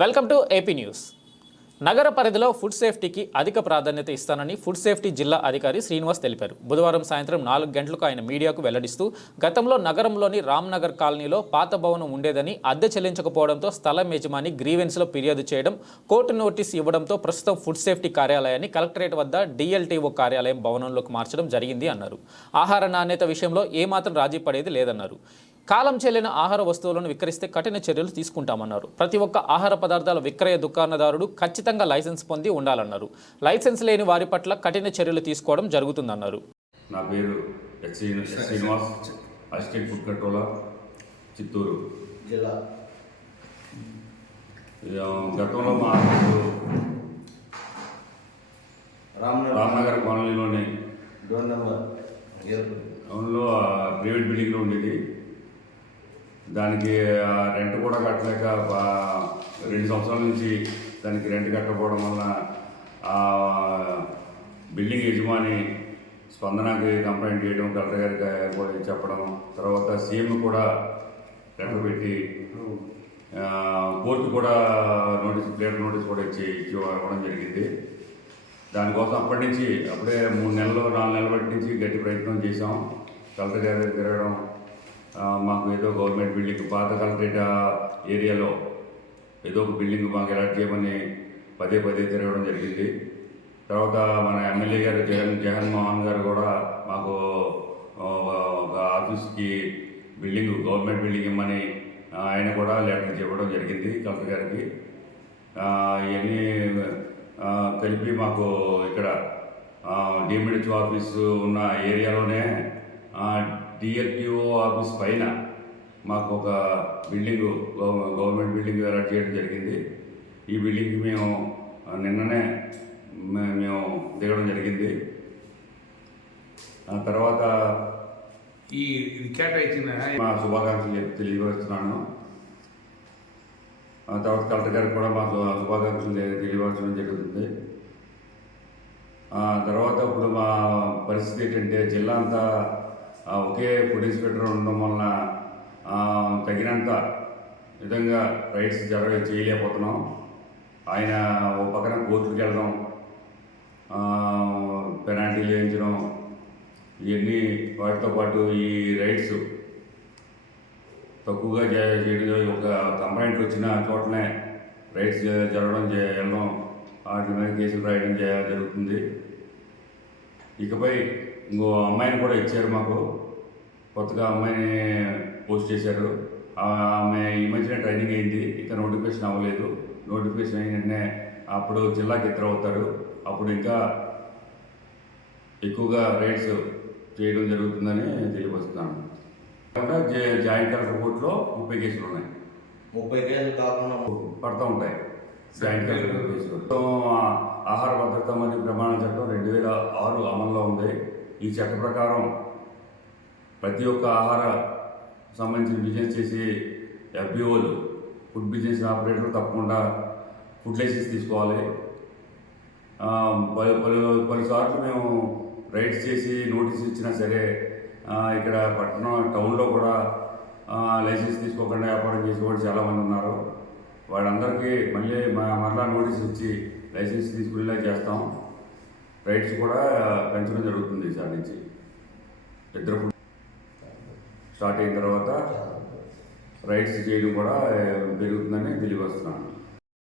Welcome to AP news. నగర పరిధిలో food సేఫ్టీకి అధిక ప్రాధాన్యత ఇస్తానని ఫుడ్ సేఫ్టీ జిల్లా అధికారి శ్రీనివాస్ తెలిపారు. బుధవారం సాయంత్రం నాలుగు గంటలకు ఆయన మీడియాకు వెల్లడిస్తూ గతంలో నగరంలోని రామ్నగర్ కాలనీలో పాత భవనం ఉండేదని అద్దె చెల్లించకపోవడంతో స్థలం యజమాని గ్రీవెన్స్లో ఫిర్యాదు చేయడం కోర్టు నోటీస్ ఇవ్వడంతో ప్రస్తుతం ఫుడ్ సేఫ్టీ కార్యాలయాన్ని కలెక్టరేట్ వద్ద డిఎల్టీఓ కార్యాలయం భవనంలోకి మార్చడం జరిగింది అన్నారు. ఆహార నాణ్యత విషయంలో ఏమాత్రం రాజీ పడేది లేదన్నారు. కాలం చెల్లిన ఆహార వస్తువులను విక్రయిస్తే కఠిన చర్యలు తీసుకుంటామన్నారు. ప్రతి ఒక్క ఆహార పదార్థాల విక్రయ దుకాణదారుడు ఖచ్చితంగా లైసెన్స్ పొంది ఉండాలన్నారు. లైసెన్స్ లేని వారి పట్ల కఠిన చర్యలు తీసుకోవడం జరుగుతుందన్నారు. నా పేరు S Srinu- S Srinivas assistant food controller Chittoor. జిల్లా. గతంలో మా రామ్నగర్ కాలనీలోని. Door number. ప్రైవేట్ బిల్డింగ్లో ఉండేది. దానికి రెంట్ కూడా కట్టలేక రెండు సంవత్సరాల నుంచి దానికి రెంట్ కట్టకపోవడం వలన బిల్డింగ్ యజమాని స్పందనకి కంప్లైంట్ చేయడం కలెక్టర్ గారికి కూడా చెప్పడం తర్వాత సీఎం కూడా లెటర్ పెట్టి కోర్టు కూడా నోటీస్ క్లియర్ నోటీస్ కూడా ఇచ్చి ఇచ్చి ఇవ్వడం జరిగింది. దానికోసం అప్పటి నుంచి అప్పుడే మూడు నెలలు నాలుగు నెలల బట్టి నుంచి గట్టి ప్రయత్నం చేసాం కలెక్టర్ గారి తిరగడం మాకు ఏదో గవర్నమెంట్ బిల్డింగ్ పాత కలెక్టరేట్ ఏరియాలో ఏదో ఒక బిల్డింగ్ మాకు ఎలాట్ చేయమని పదే పదే తిరగడం జరిగింది. తర్వాత మన ఎమ్మెల్యే గారు జగన్ జగన్మోహన్ గారు కూడా మాకు ఒక ఆఫీస్కి బిల్డింగ్ గవర్నమెంట్ బిల్డింగ్ ఇమ్మని ఆయన కూడా లెటర్ చెప్పడం జరిగింది కలెక్టర్ గారికి. ఇవన్నీ కలిపి మాకు ఇక్కడ డిఎండిహెచ్ ఆఫీసు ఉన్న ఏరియాలోనే డిఎల్పిఓ ఆఫీస్ పైన మాకు ఒక బిల్డింగ్ గవర్నమెంట్ బిల్డింగ్ అలాట్ చేయడం జరిగింది. ఈ బిల్డింగ్కి మేము నిన్ననే మేము దిగడం జరిగింది. ఆ తర్వాత ఈ కేటాయించిన మా శుభాకాంక్షలు తెలియపరుస్తున్నాను. ఆ తర్వాత కలెక్టర్ గారికి కూడా మా శుభాకాంక్షలు తెలియపరచడం జరుగుతుంది. ఆ తర్వాత ఇప్పుడు మా పరిస్థితి ఏంటంటే జిల్లా అంతా ఒకే ఫుడ్ ఇన్స్పెక్టర్ ఉండడం వలన తగినంత విధంగా రైట్స్ జరగ చేయలేకపోతున్నాం. ఆయన ఓ పక్కన కోర్టుకి వెళ్ళడం ఆ, పెనాల్టీలు వేయించడం ఇవన్నీ వాటితో పాటు ఈ రైట్స్ తక్కువగా చేయడం ఒక కంప్లైంట్ వచ్చిన చోటనే రైట్స్ జరగడం వెళ్ళడం వాటి మీద కేసులు రాయడం చే- జరుగుతుంది. ఇకపై ఇంకో అమ్మాయిని కూడా ఇచ్చారు మాకు. కొత్తగా అమ్మాయిని పోస్ట్ చేశారు. ఆమె ఈ మధ్యనే ట్రైనింగ్ అయింది. ఇంకా నోటిఫికేషన్ అవ్వలేదు. నోటిఫికేషన్ అయిన వెంటనే అప్పుడు జిల్లాకి ఇద్దరు అవుతారు. అప్పుడు ఇంకా ఎక్కువగా రైట్స్ చేయడం జరుగుతుందని తెలియపరుస్తున్నాను. కాకుండా జాయింట్ కలెక్టర్ కోర్టులో ముప్పై కేసులు ఉన్నాయి. ముప్పై కేజీలు కాకుండా పడుతూ ఉంటాయి. జాయింట్ కలెక్టర్ కేసులు. మొత్తం ఆహార భద్రత మరియు ప్రమాణ చట్టం రెండు వేల ఆరు అమల్లో ఉంది. ఈ చట్ట ప్రకారం ప్రతి ఒక్క ఆహార సంబంధించిన బిజినెస్ చేసి ఎఫ్బిఓలు ఫుడ్ బిజినెస్ ఆపరేటర్ తప్పకుండా ఫుడ్ లైసెన్స్ తీసుకోవాలి. పలు పలు పలుసార్లు మేము రైడ్స్ చేసి నోటీస్ ఇచ్చినా సరే ఇక్కడ పట్టణం టౌన్లో కూడా లైసెన్స్ తీసుకోకుండా వ్యాపారం చేసే చాలామంది ఉన్నారు. వాళ్ళందరికీ మళ్ళీ మరలా నోటీస్ ఇచ్చి లైసెన్స్ తీసుకునేలా చేస్తాం. రైడ్స్ కూడా పెంచడం జరుగుతుంది ఈసారి నుంచి. ఇద్దరు స్టార్ట్ అయిన తర్వాత రైడ్స్ చేయడం కూడా పెరుగుతుందని తెలియవస్తున్నాను